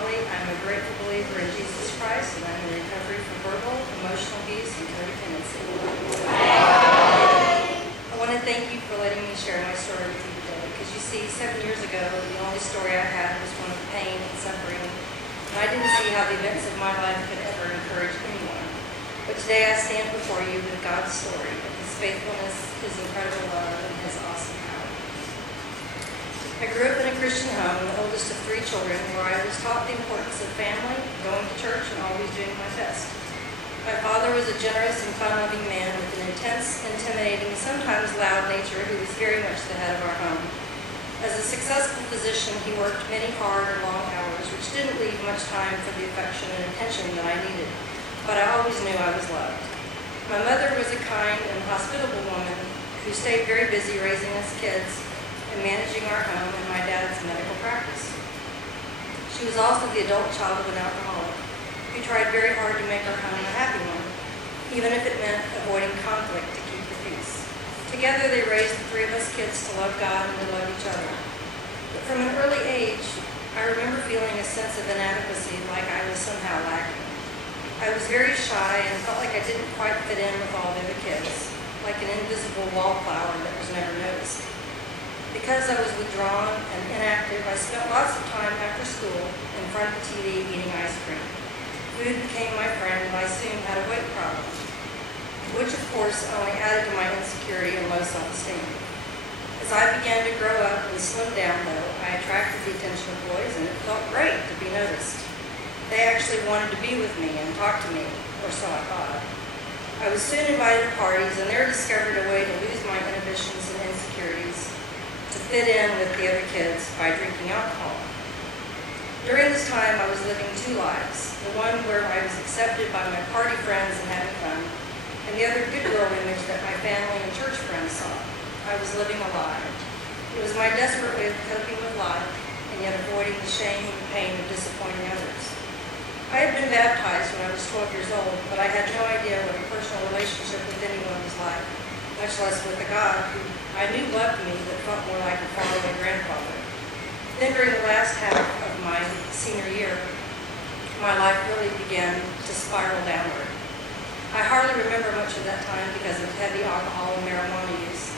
Holli. I'm a grateful believer in Jesus Christ, and I'm in recovery from verbal, emotional abuse, and codependency. I want to thank you for letting me share my story with you today, because you see, 7 years ago, the only story I had was one of pain and suffering, and I didn't see how the events of my life could ever encourage anyone. But today I stand before you with God's story of His faithfulness, His incredible love, and His awesome power. I grew up in a Christian home, the oldest of 3 children, where I was taught the importance of family, going to church, and always doing my best. My father was a generous and fun-loving man with an intense, intimidating, sometimes loud nature who was very much the head of our home. As a successful physician, he worked many hard and long hours, which didn't leave much time for the affection and attention that I needed, but I always knew I was loved. My mother was a kind and hospitable woman who stayed very busy raising us kids and managing our home and my dad's medical practice. She was also the adult child of an alcoholic who tried very hard to make our home a happy one, even if it meant avoiding conflict to keep the peace. Together they raised the 3 of us kids to love God and to love each other. But from an early age, I remember feeling a sense of inadequacy, like I was somehow lacking. I was very shy and felt like I didn't quite fit in with all the other kids, like an invisible wallflower that was never noticed. Because I was withdrawn and inactive, I spent lots of time after school in front of the TV eating ice cream. Food became my friend, and I soon had a weight problem, which of course only added to my insecurity and low self-esteem. As I began to grow up and slim down, though, I attracted the attention of boys, and it felt great to be noticed. They actually wanted to be with me and talk to me, or so I thought. I was soon invited to parties, and there discovered a way to lose my inhibitions and insecurities, to fit in with the other kids by drinking alcohol. During this time, I was living 2 lives, the one where I was accepted by my party friends and having fun, and the other good girl image that my family and church friends saw. I was living a lie. It was my desperate way of coping with life, and yet avoiding the shame and pain of disappointing others. I had been baptized when I was 12 years old, but I had no idea what a personal relationship with anyone was like, much less with a God who I knew loved me but felt more like a faraway grandfather. Then during the last half of my senior year, my life really began to spiral downward. I hardly remember much of that time because of heavy alcohol and marijuana use.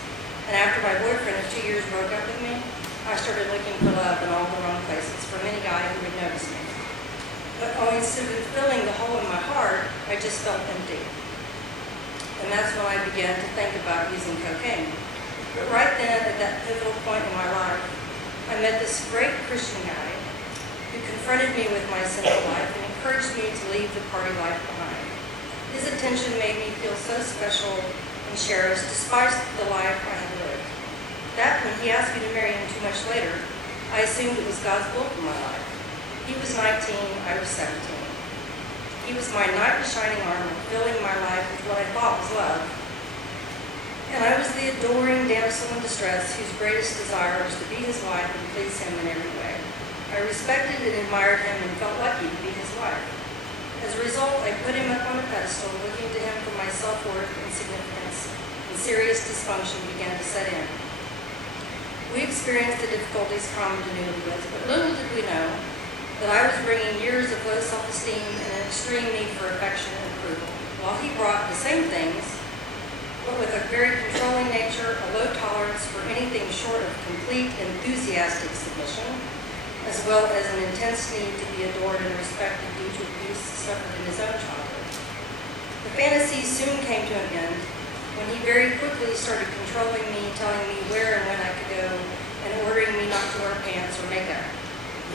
And after my boyfriend of 2 years broke up with me, I started looking for love in all the wrong places from any guy who would notice me. But instead of filling the hole in my heart, I just felt empty. And that's when I began to think about using cocaine. But right then, at that pivotal point in my life, I met this great Christian guy who confronted me with my sinful life and encouraged me to leave the party life behind. His attention made me feel so special and cherished despite the life I had lived. That when he asked me to marry him 2 months later, I assumed it was God's will for my life. He was 19, I was 17. He was my knight in shining armor, filling my life with what I thought was love. And I was the adoring damsel in distress whose greatest desire was to be his wife and please him in every way. I respected and admired him and felt lucky to be his wife. As a result, I put him up on a pedestal, looking to him for my self-worth and significance, and serious dysfunction began to set in. We experienced the difficulties common to newlyweds, but little did we know that I was bringing years of low self-esteem and an extreme need for affection and approval, while he brought the same things, but with a very controlling nature, a low tolerance for anything short of complete enthusiastic submission, as well as an intense need to be adored and respected due to abuse suffered in his own childhood. The fantasy soon came to an end when he very quickly started controlling me, telling me where and when I could go, and ordering me not to wear pants or makeup.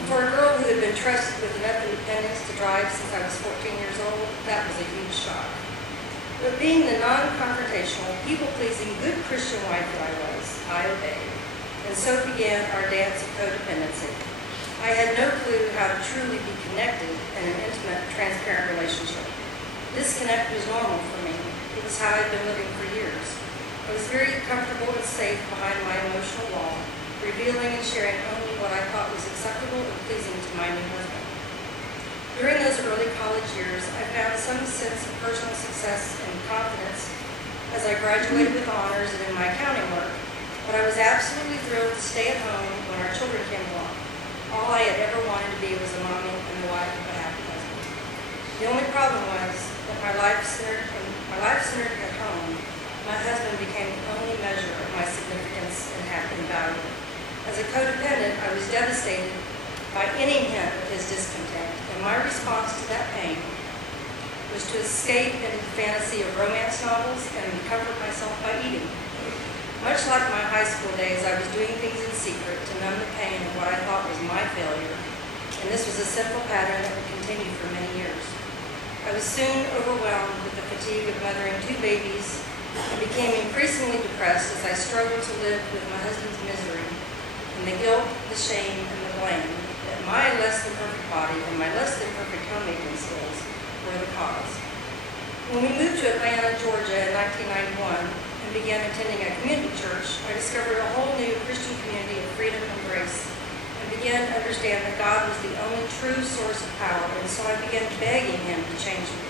For a girl who had been trusted with enough independence to drive since I was 14 years old, that was a huge shock. But being the non-confrontational, people-pleasing, good Christian wife that I was, I obeyed. And so began our dance of codependency. I had no clue how to truly be connected in an intimate, transparent relationship. Disconnect was normal for me. It was how I'd been living for years. I was very comfortable and safe behind my emotional wall, revealing and sharing only what I thought was acceptable and pleasing to my new husband. During those early college years, I found some sense of personal success and confidence as I graduated with honors and in my accounting work, but I was absolutely thrilled to stay at home when our children came along. All I had ever wanted to be was a mommy and the wife of a happy husband. The only problem was that my life centered at home, my husband became the only measure of my significance and value. As a codependent, I was devastated by any hint of his discontent, and my response to that pain was to escape into the fantasy of romance novels and comfort myself by eating. Much like my high school days, I was doing things in secret to numb the pain of what I thought was my failure, and this was a sinful pattern that would continue for many years. I was soon overwhelmed with the fatigue of mothering 2 babies and became increasingly depressed as I struggled to live with my husband's misery and the guilt, the shame, and the blame that my less than perfect body and my less than perfect homemaking skills were the cause. When we moved to Atlanta, Georgia in 1991, and began attending a community church, I discovered a whole new Christian community of freedom and grace, and began to understand that God was the only true source of power, and so I began begging Him to change me.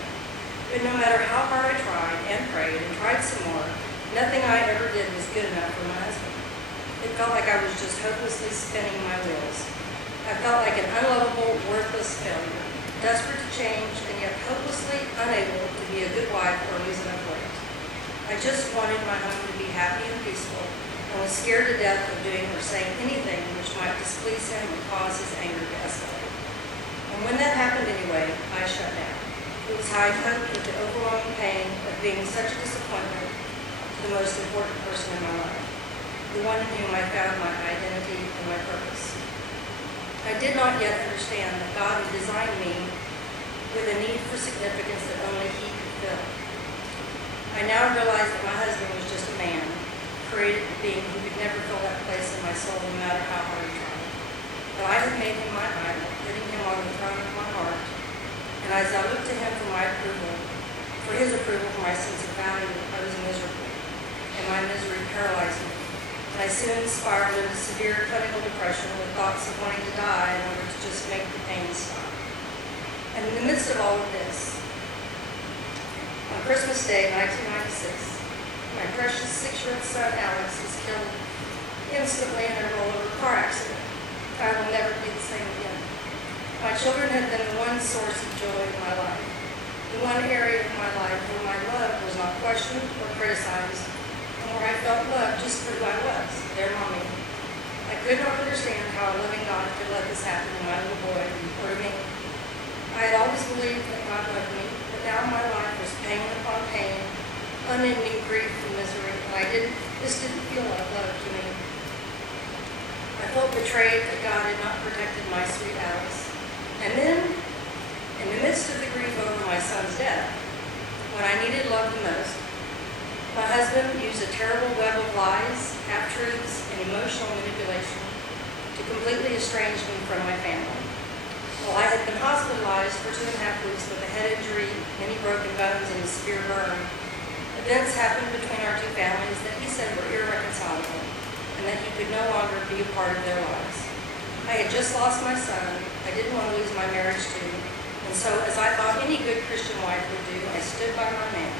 But no matter how hard I tried and prayed and tried some more, nothing I ever did was good enough for my husband. It felt like I was just hopelessly spinning my wheels. I felt like an unlovable, worthless failure, desperate to change, and yet hopelessly unable to be a good wife or lose enough weight. I just wanted my home to be happy and peaceful, and was scared to death of doing or saying anything which might displease him or cause his anger to escalate. And when that happened anyway, I shut down. It was how I coped with the overwhelming pain of being such a disappointment to the most important person in my life, the one in whom I found my identity and my purpose. I did not yet understand that God had designed me with a need for significance that only He could fill. I now realize that my husband was just a man, created being who could never fill that place in my soul no matter how hard he tried. But I had made him my idol, putting him on the throne of my heart. And as I looked to him for his approval for my sense of value, I was miserable, and my misery paralyzed me. And I soon spiraled into severe clinical depression with thoughts of wanting to die in order to just make the pain stop. And in the midst of all of this, on Christmas Day, 1996, my precious 6-year-old son, Alex, was killed instantly in a rollover car accident. I will never be the same again. My children had been the one source of joy in my life, the one area of my life where my love was not questioned or criticized, and where I felt loved just for who I was, their mommy. I could not understand how a loving God could let this happen to my little boy or to me. I had always believed that God loved me, but now my life was pain upon pain, unending grief and misery, and this didn't feel like love to me. I felt betrayed that God had not protected my sweet Alice. And then, in the midst of the grief over my son's death, when I needed love the most, my husband used a terrible web of lies, half-truths, and emotional manipulation to completely estrange me from my family. While I had been hospitalized for 2.5 weeks with a head injury, many broken bones, and a severe burn, events happened between our 2 families that he said were irreconcilable, and that he could no longer be a part of their lives. I had just lost my son. I didn't want to lose my marriage too, and so, as I thought any good Christian wife would do, I stood by my man.